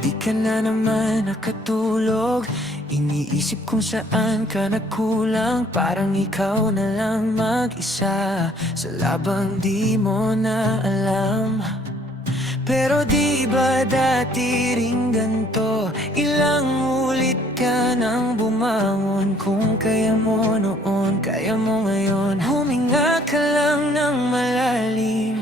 Di ka na naman nakatulog. Iniisip kung saan ka nagkulang. Parang ikaw na lang mag-isa sa labang di mo na alam. Pero di ba dati ring ganto? Ilang ulit ka nang bumangon. Kung kaya mo noon, kaya mo ngayon. Huminga ka lang ng malalim.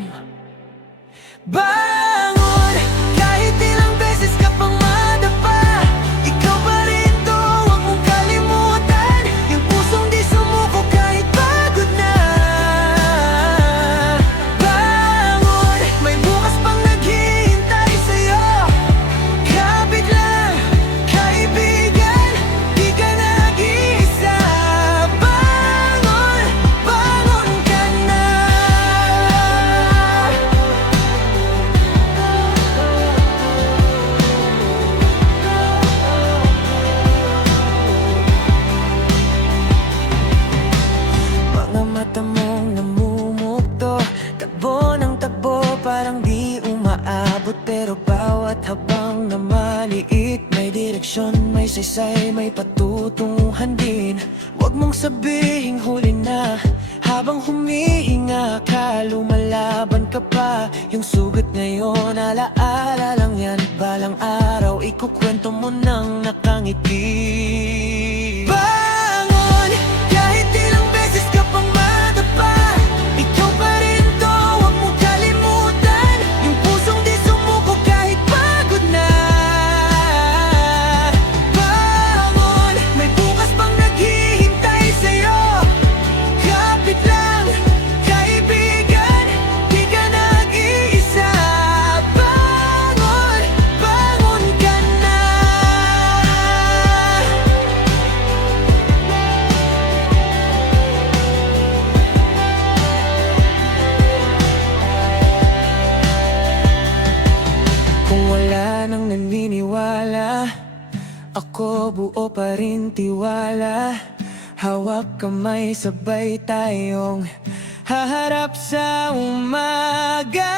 Bangon! Kahit ilang beses ka pang madapa, ikaw pa rin to, huwag mong kalimutan. Yung pusong di sumuko kahit pagod na. Bangon! May bukas pang naghihintay sa'yo. Kapit lang, kaibigan, di ka nag-iisa. Bangon! Bangon ka na. Mga mata mong namumugto, takbo ng takbo, parang di umaabot. Pero bawat habang na maliit, may direksyon, may saysay, may patutunguhan din. Huwag mong sabihing huli na, habang humihinga ka, lumalaban ka pa. Yung sugat ngayon, alaala lang yan. Balang araw, ikukwento mo nang nakangiti. Bangon! Kahit ilang beses ka pang madapa, ikaw pa rin to, huwag mong kalimutan. Yung pusong di sumuko kahit pagod na. Bangon! May bukas pang naghihintay sa'yo. Kapit lang, kaibigan, di ka nag-iisa. Bangon! Bangon ka na. Kung wala nang naniniwala, ako buo pa rin tiwala. Hawak kamay, sabay tayong haharap sa umaga.